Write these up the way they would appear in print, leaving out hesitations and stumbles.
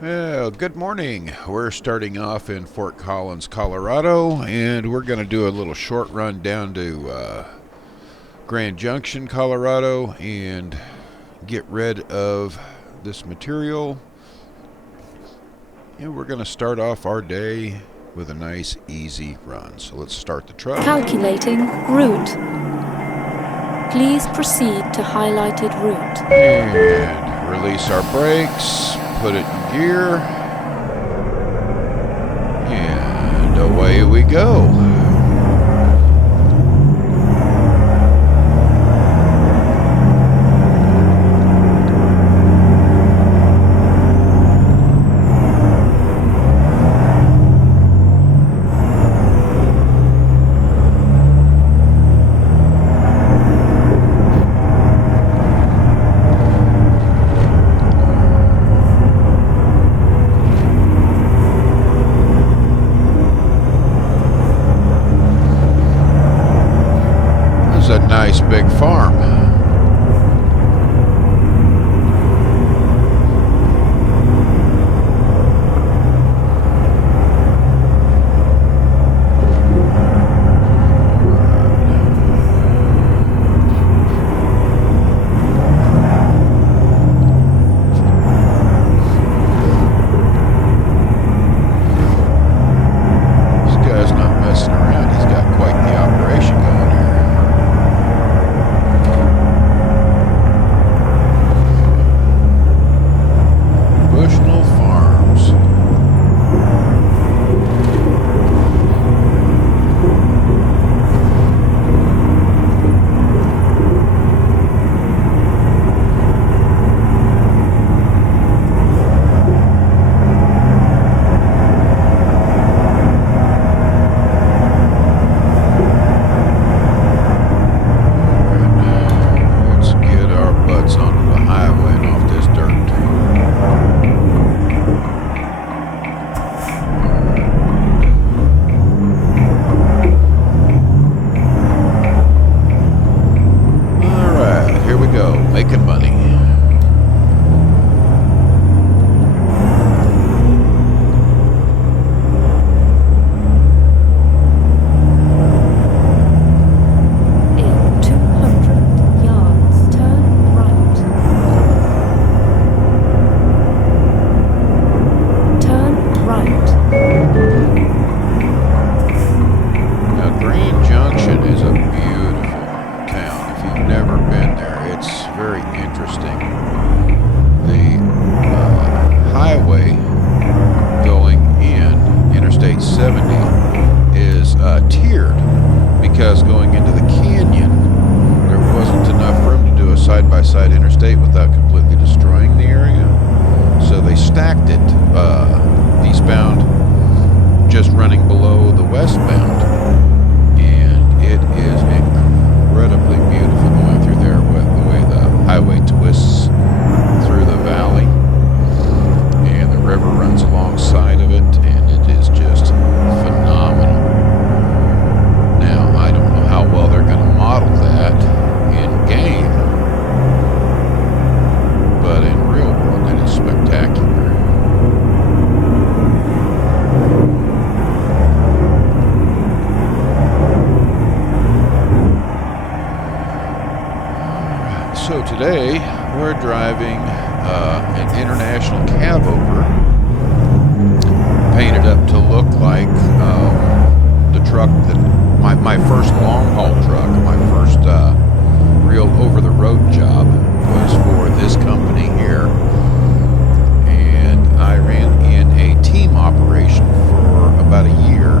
Well, good morning. We're starting off in Fort Collins, Colorado, and we're going to do a little short run down to Grand Junction, Colorado, and get rid of this material. And we're going to start off our day with a nice, easy run. So let's start the truck. Calculating route. Please proceed to highlighted route. And release our brakes. Put it in gear, and away we go. A nice big farm. This guy's not messing around. He's got quite the operation going here. Making money. In 200 yards, turn right. Turn right. Now, Grand Junction is a beautiful town. If you've never been there, it's very interesting. The highway going in, Interstate 70, is tiered because going into the canyon, there wasn't enough room to do a side-by-side interstate without completely destroying the area. So they stacked it eastbound, just running below the westbound. And it is incredibly beautiful going through there with the way the highway twists through the valley and the river runs alongside of it, and it is just phenomenal. Now, I don't know how well they're going to model that in game, but in real world it is spectacular. So today we're driving an International cab-over, painted up to look like the truck that my first long-haul truck, my first real over-the-road job was for this company here, and I ran in a team operation for about a year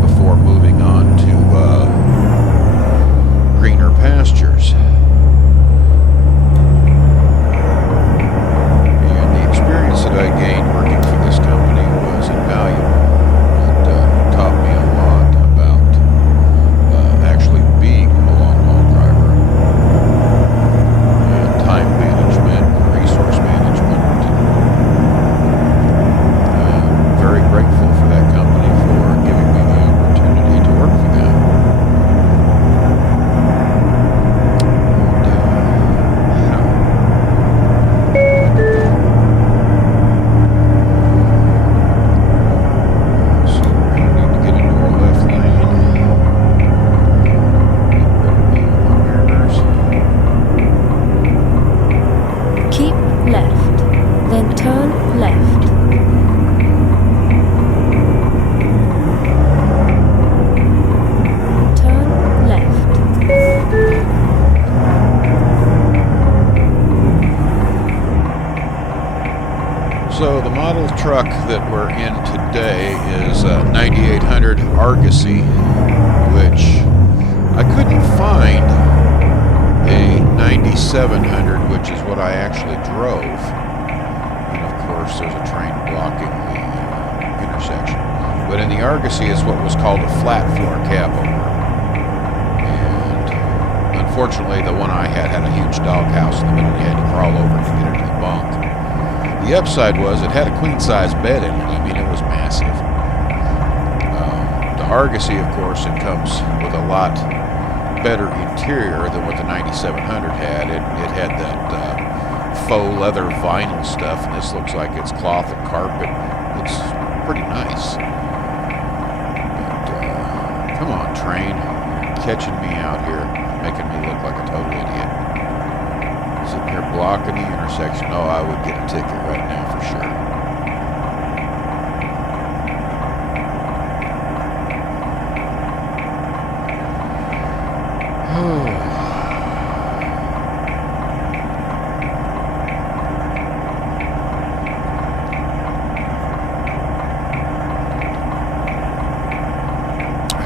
before moving on to greener pastures. And the experience that I gained working for this company was invaluable. It taught me a lot about actually being a long-haul driver and time management So the model truck that we're in today is a 9800 Argosy, which I couldn't find a 9700, which is what I actually drove. And of course, there's a train blocking the intersection. But in the Argosy is what was called a flat floor cab over. And unfortunately, the one I had a huge doghouse in the middle. You had to crawl over to get into the bunk. The upside was it had a queen-size bed in it. I mean, it was massive. The Argosy, of course, it comes with a lot better interior than what the 9700 had. It had that faux leather vinyl stuff, and this looks like it's cloth and carpet. It's pretty nice. But come on, train, you're catching me out here, making me look like a total idiot. Sitting here blocking the intersection. Oh, I would get a ticket right now for sure.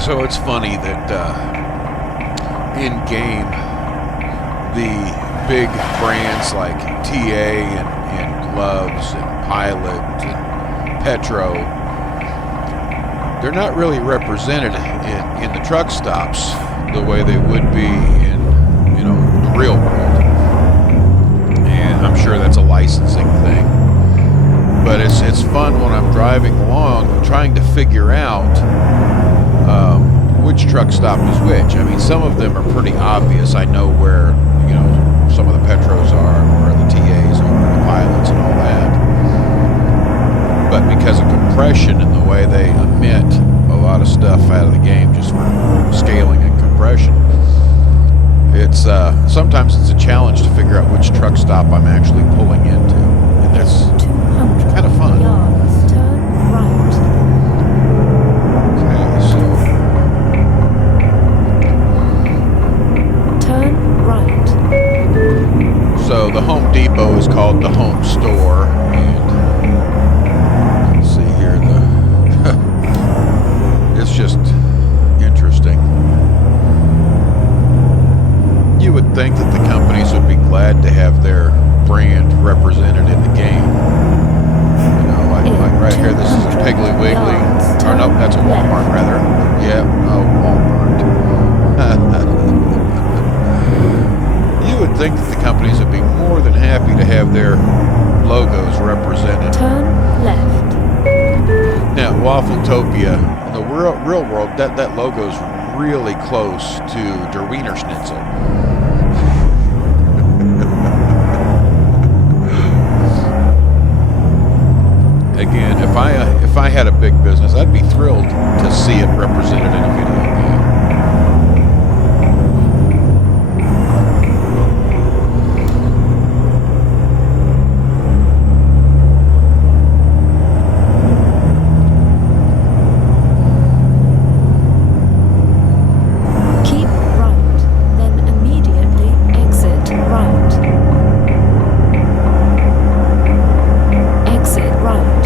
So it's funny that in game, the big brands like TA and Gloves and Pilot and Petro, they're not really represented in the truck stops the way they would be in, the real world. And I'm sure that's a licensing thing. But it's fun when I'm driving along trying to figure out which truck stop is which. I mean, some of them are pretty obvious. I know where, some of the Petros are, where the TAs are, the Pilots and all that. But because of compression and the way they emit a lot of stuff out of the game just for scaling and compression, it's sometimes it's a challenge to figure out which truck stop I'm actually pulling into. And that's kind of fun. Yards, turn right. Okay, so Turn right. So the Home Depot is called the Home Store, and let's see here, it's just interesting. You would think that the companies would be glad to have their brand represented in the game. Like right here, this is a Piggly Wiggly, or no, that's a Walmart rather. Yeah, Walmart. You would think that the companies would be more than happy to have their logos represented. Turn left. Now, Waffletopia, in the real world, that logo's really close to Der Wiener Schnitzel. Again, if I had a big business, I'd be thrilled to see it represented in a video game. Keep right, then immediately exit right. Exit right.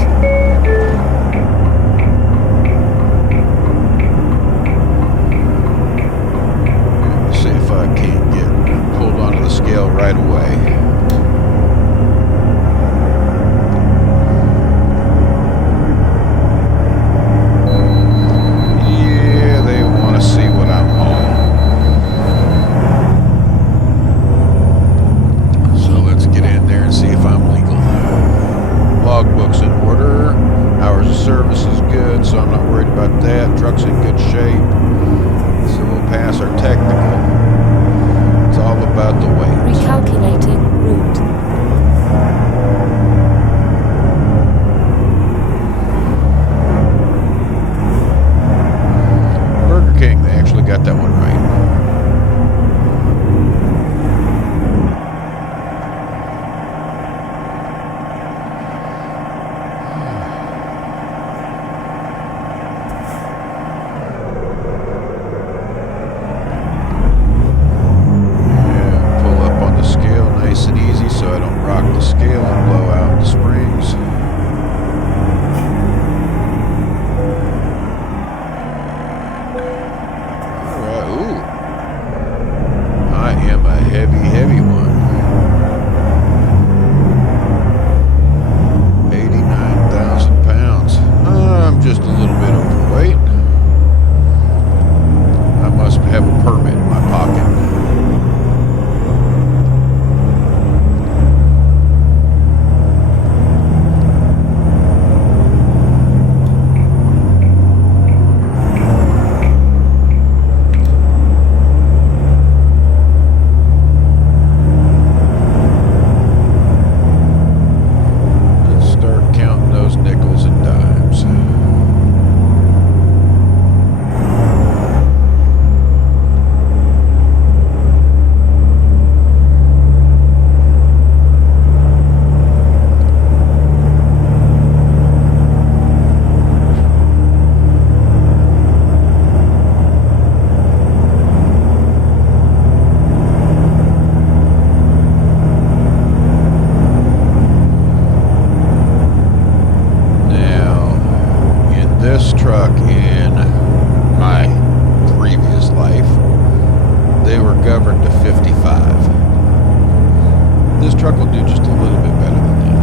truck will do just a little bit better than that.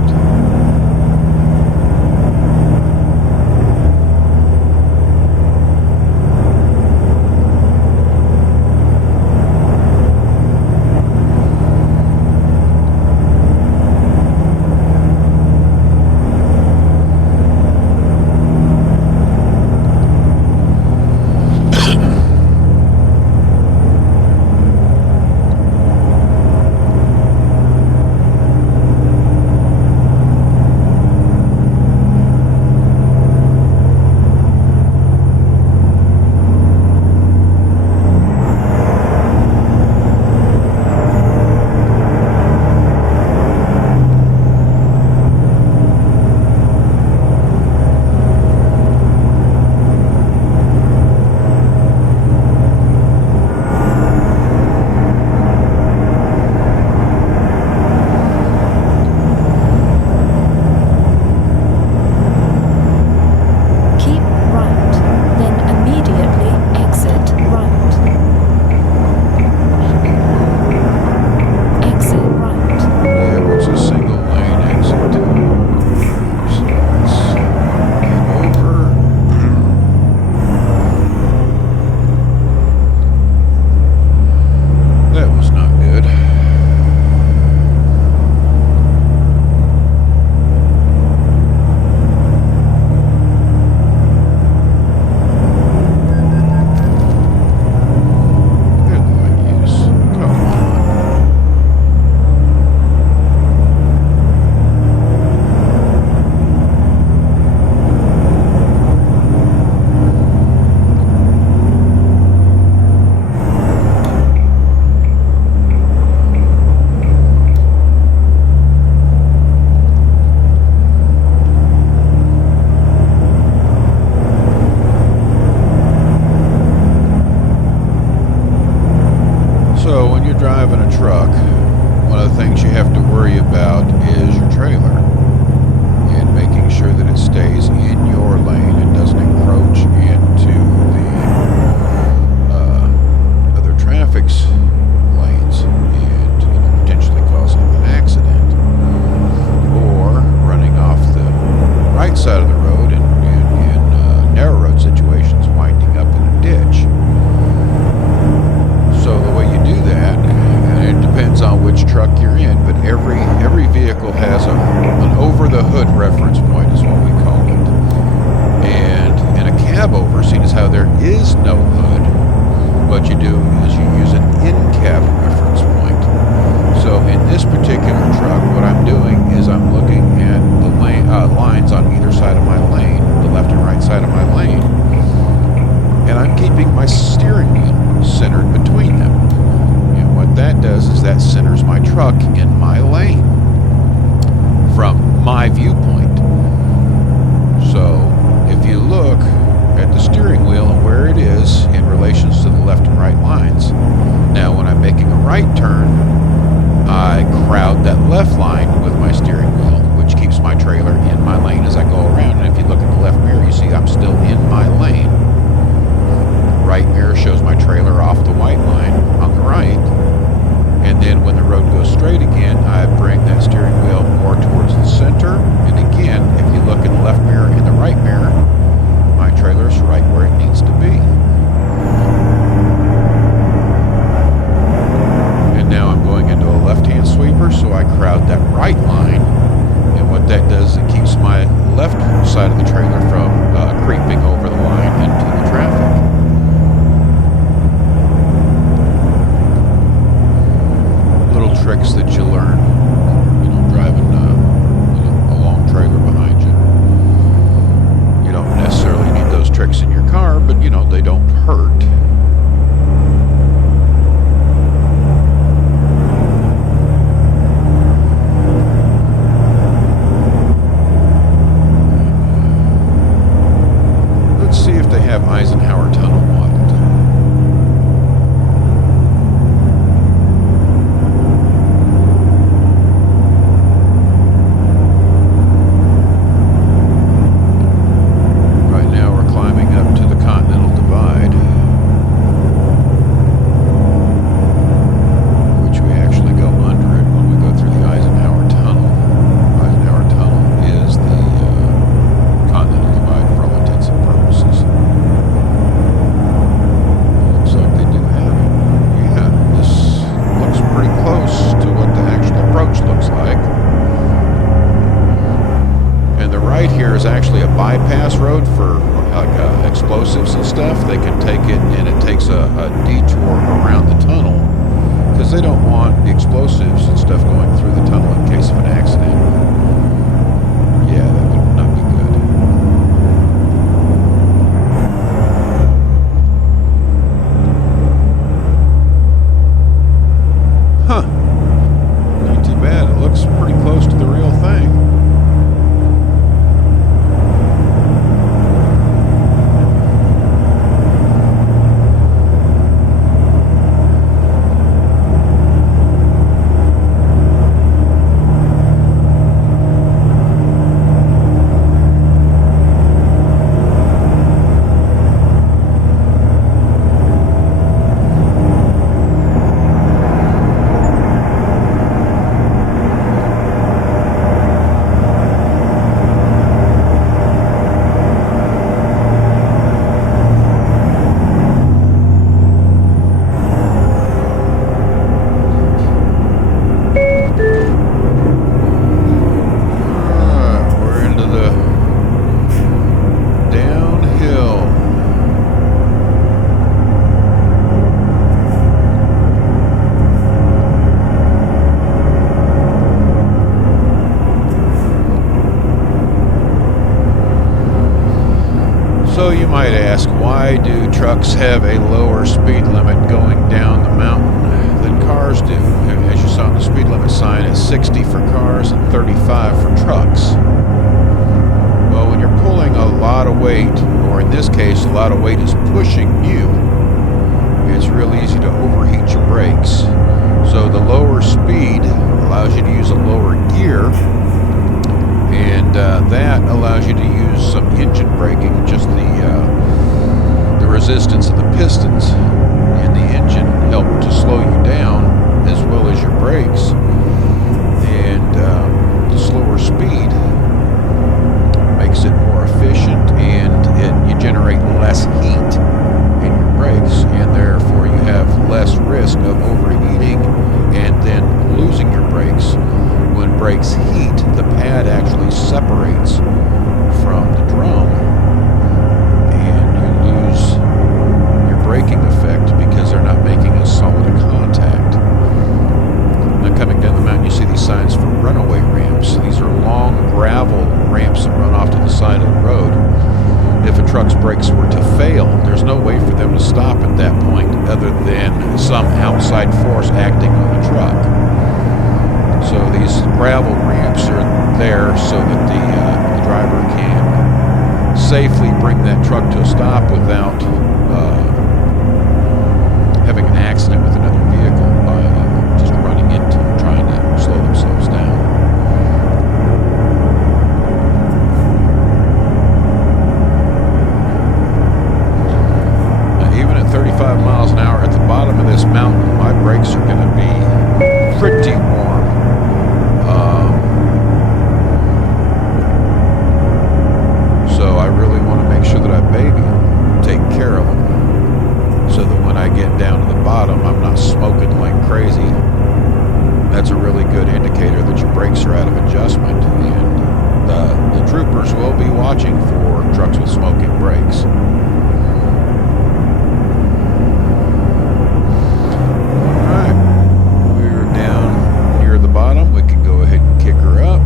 Keep right, then immediately exit right. Exit right. Yeah, it's a single lane exit. So let's get over. That was not good. Good light use. Come on. So when you're driving a truck, one of the things you have to worry about is your trailer and making sure that it stays in your lane and doesn't encroach into the other traffic's lanes and potentially causing an accident or running off the right side of the road and in narrow road situations winding up in a ditch. So the way you do that, and it depends on which truck you're in, but every vehicle has an over-the-hood reference point is what we call it. And in a cab over, seeing as how there is no hood, what you do is you use an in-cab reference point. So in this particular truck, what I'm doing is I'm looking at the lines on either side of my lane, the left and right side of my lane, and I'm keeping my steering wheel centered between them. And what that does is that centers my truck in my lane from my viewpoint. So if you look at the steering wheel and where it is in relations to the left and right lines, now when I'm making a right turn, I crowd that left line with my steering wheel, which keeps my trailer in my lane as I go around. And if you look in the left mirror, you see I'm still in my lane. Right mirror shows my trailer off the white line on the right, and then when the road goes straight again, I bring that steering wheel more towards the center, and again, if you look in the left mirror and the right mirror, my trailer's right where it needs to be. And now I'm going into a left-hand sweeper, so I crowd that right line, and what that does, it keeps my left side of the trailer from creeping over the line into the traffic. Tricks that you learn, driving a long trailer behind you. You don't necessarily need those tricks in your car, but they don't hurt. right here is actually a bypass road for like explosives and stuff. They can take it, and it takes a detour around the tunnel because they don't want the explosives and stuff going through the tunnel in case of an accident. Yeah, that would not be good. Huh. Not too bad. It looks pretty close to the real thing. So you might ask, why do trucks have a lower speed limit going down the mountain than cars do? As you saw on the speed limit sign, it's 60 for cars and 35 for trucks. Well, when you're pulling a lot of weight, or in this case, a lot of weight is pushing you, it's real easy to overheat your brakes. So the lower speed allows you to use a lower gear, and that allows you to use some engine braking, just the resistance of the pistons in the engine help to slow you down as well as your brakes. And the slower speed makes it more efficient, and you generate less heat in your brakes, and therefore you have less risk of overheating and then losing your brakes. When brakes heat, the pad actually separates from the drum, and you lose your braking effect because they're not making as solid a contact. Now, coming down the mountain, you see these signs for runaway ramps. These are long gravel ramps that run off to the side of the road. If a truck's brakes were to fail, there's no way for them to stop at that point other than some outside force acting on the truck. So these gravel ramps are there so that the driver can safely bring that truck to a stop without having an accident with another vehicle by just running into them, trying to slow themselves down. Now, even at 35 miles an hour at the bottom of this mountain, my brakes are going to be pretty warm. So I really want to make sure that I baby them, take care of them, so that when I get down to the bottom, I'm not smoking like crazy. That's a really good indicator that your brakes are out of adjustment, and the troopers will be watching for trucks with smoking brakes. Alright, we're down near the bottom. We can go ahead and kick her up.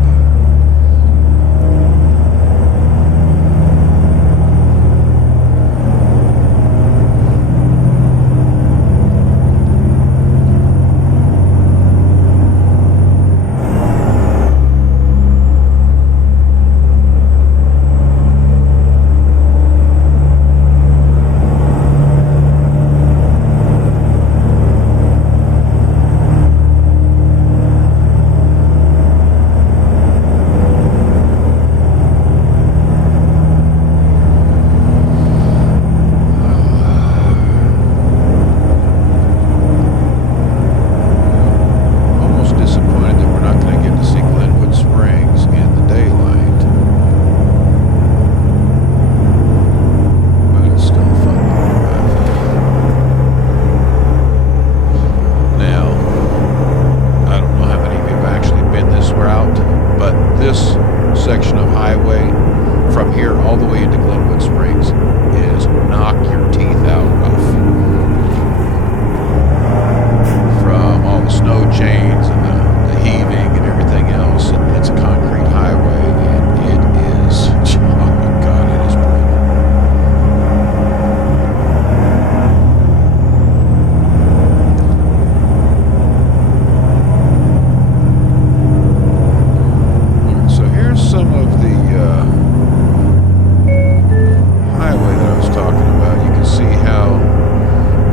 Section of highway from here all the way into Glenwood Springs is knock your teeth out rough. From all the snow chains and the heaving and everything else, and it's a concrete highway, and it is, oh God, it is brutal. So here's some of the highway that I was talking about. You can see how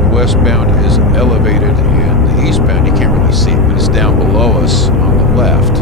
the westbound is elevated and the eastbound you can't really see it, but it's down below us on the left.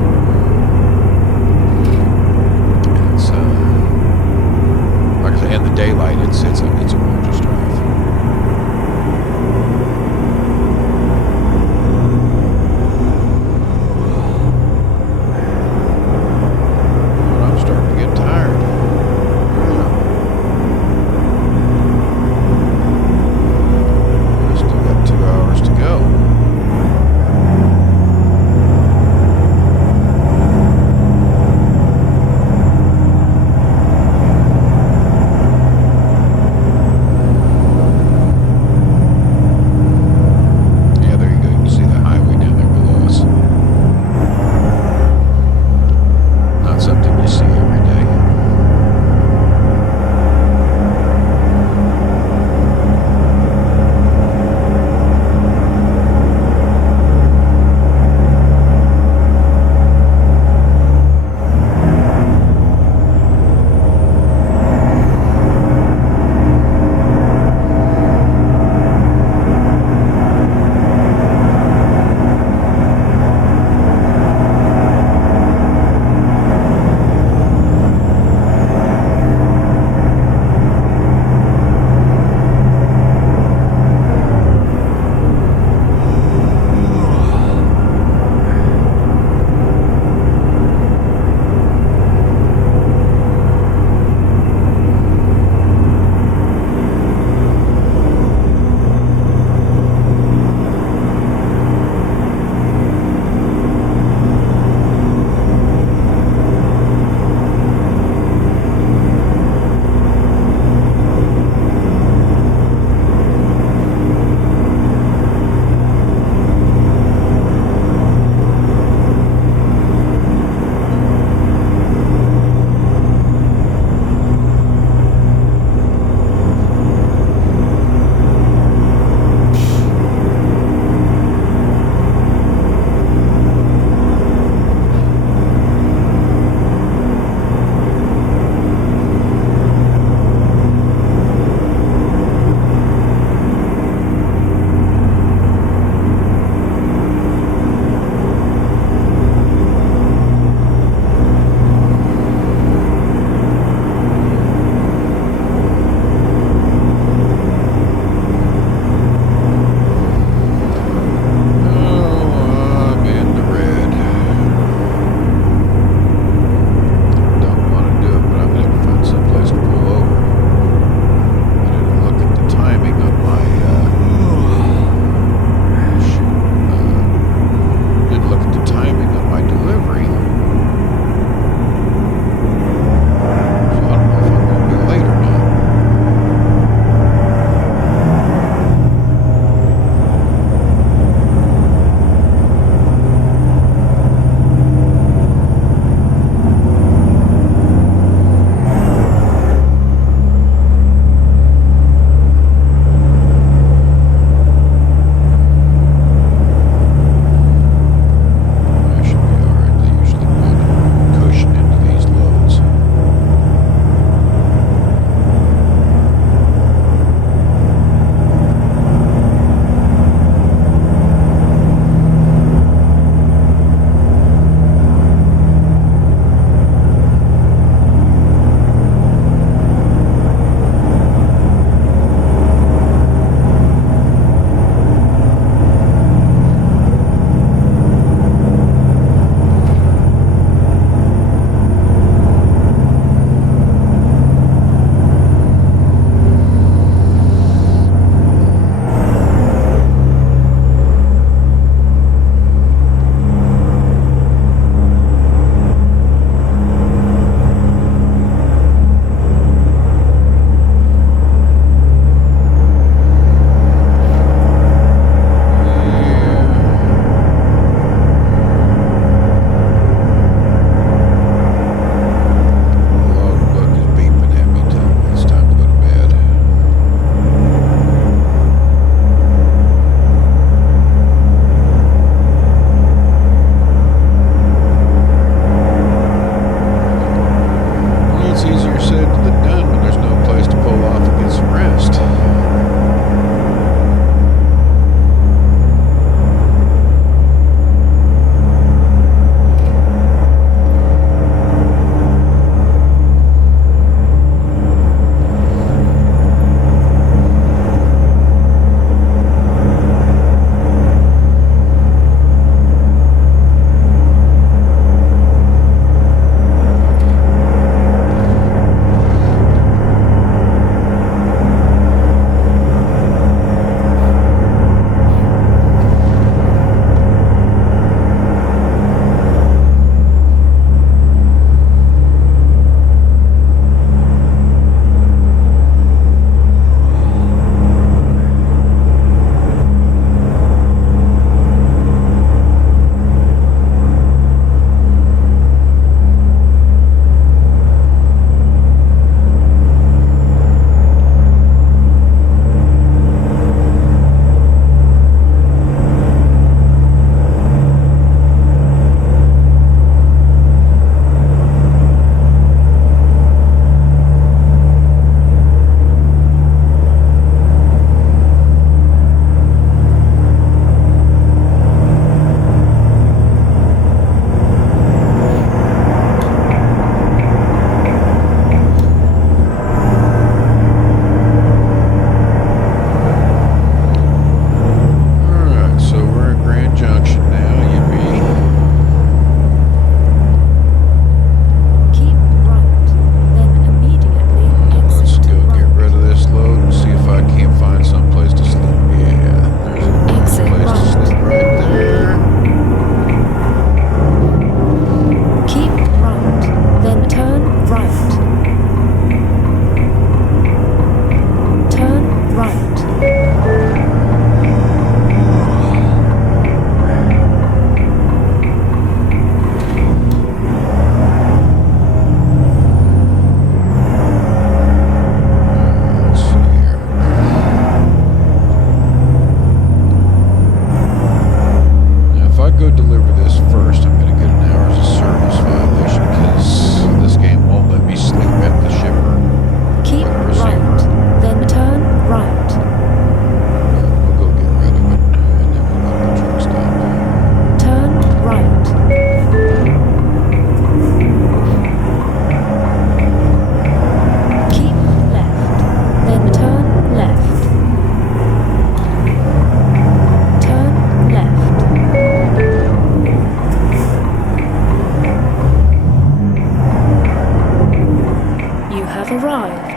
have arrived.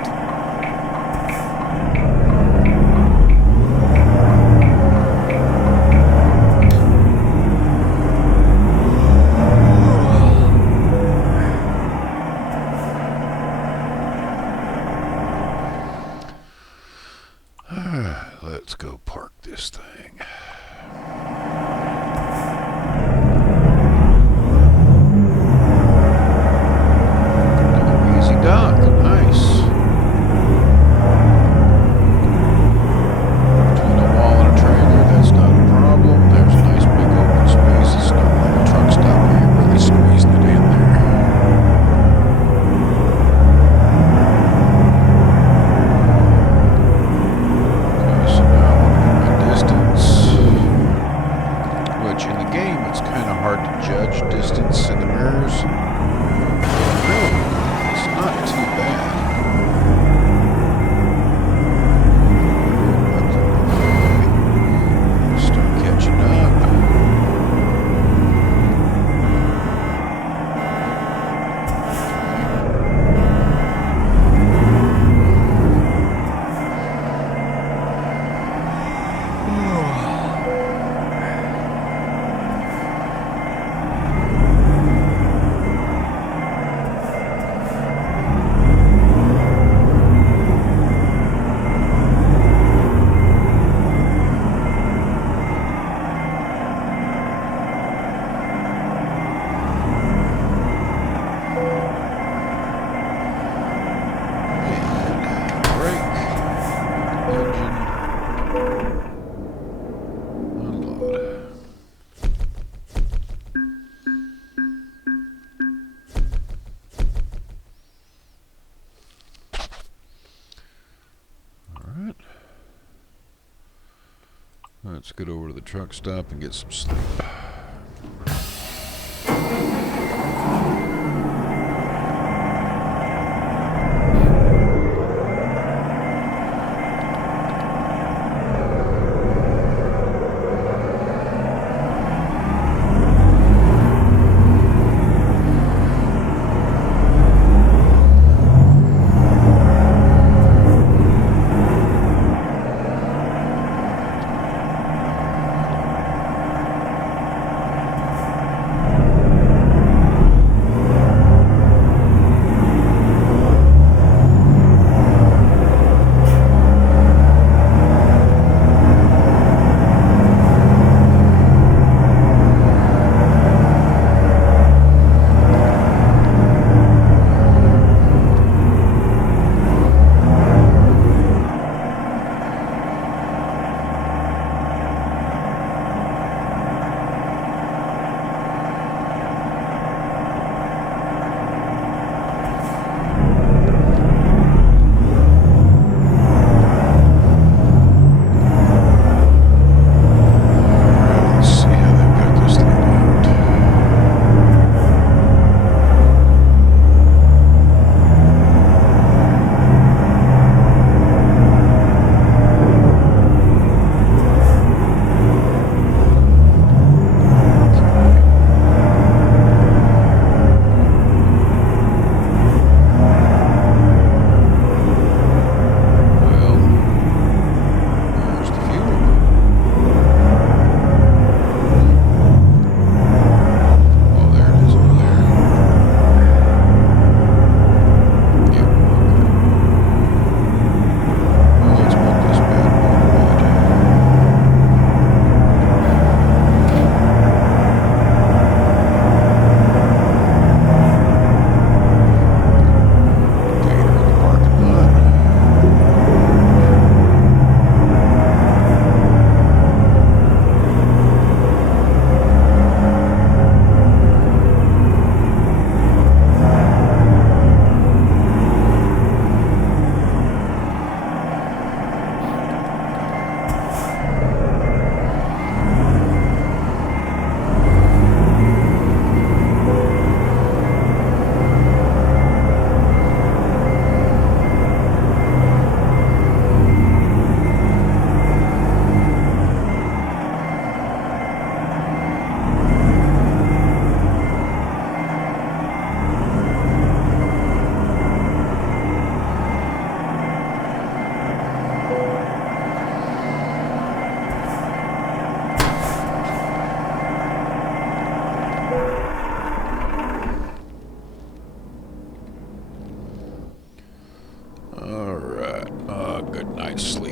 Let's go park this thing. Easy dock, nice. Between a wall and a trailer, that's not a problem. There's a nice big open space. It's not like a truck stop where you're really squeezing it in there. Okay, so now I want to get my distance, which in the game it's kind of hard to judge distance in the mirrors. Really, it's not too bad. Start catching up. Let's get over to the truck stop and get some sleep.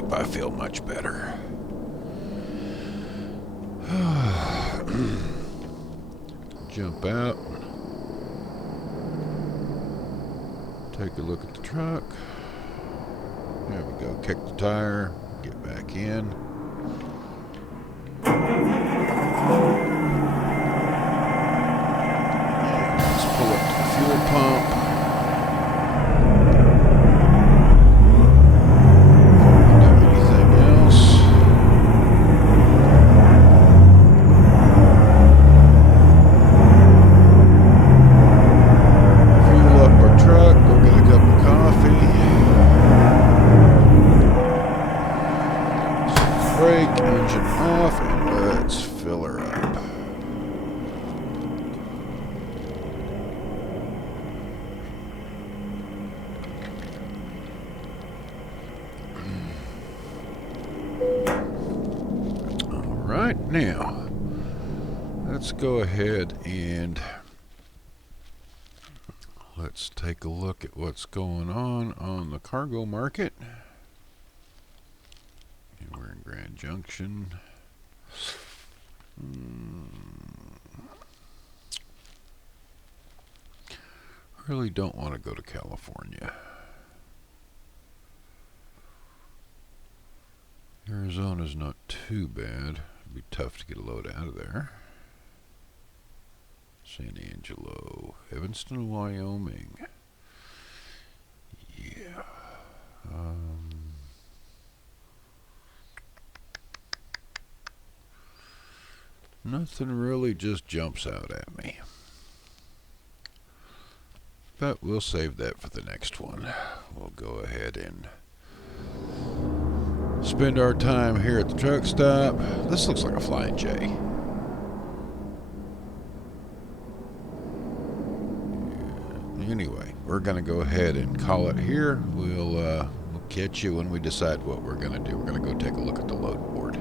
sleep, I feel much better. Jump out. Take a look at the truck. There we go. Kick the tire. Get back in. Let's pull up to the fuel pump. Engine off, and let's fill her up. All right, now let's go ahead and let's take a look at what's going on the cargo market. We're in Grand Junction. Really don't want to go to California. Arizona's not too bad. It'd be tough to get a load out of there. San Angelo, Evanston, Wyoming. Yeah. Nothing really just jumps out at me. But we'll save that for the next one. We'll go ahead and spend our time here at the truck stop. This looks like a Flying J. Anyway, we're going to go ahead and call it here. We'll catch you when we decide what we're going to do. We're going to go take a look at the load board.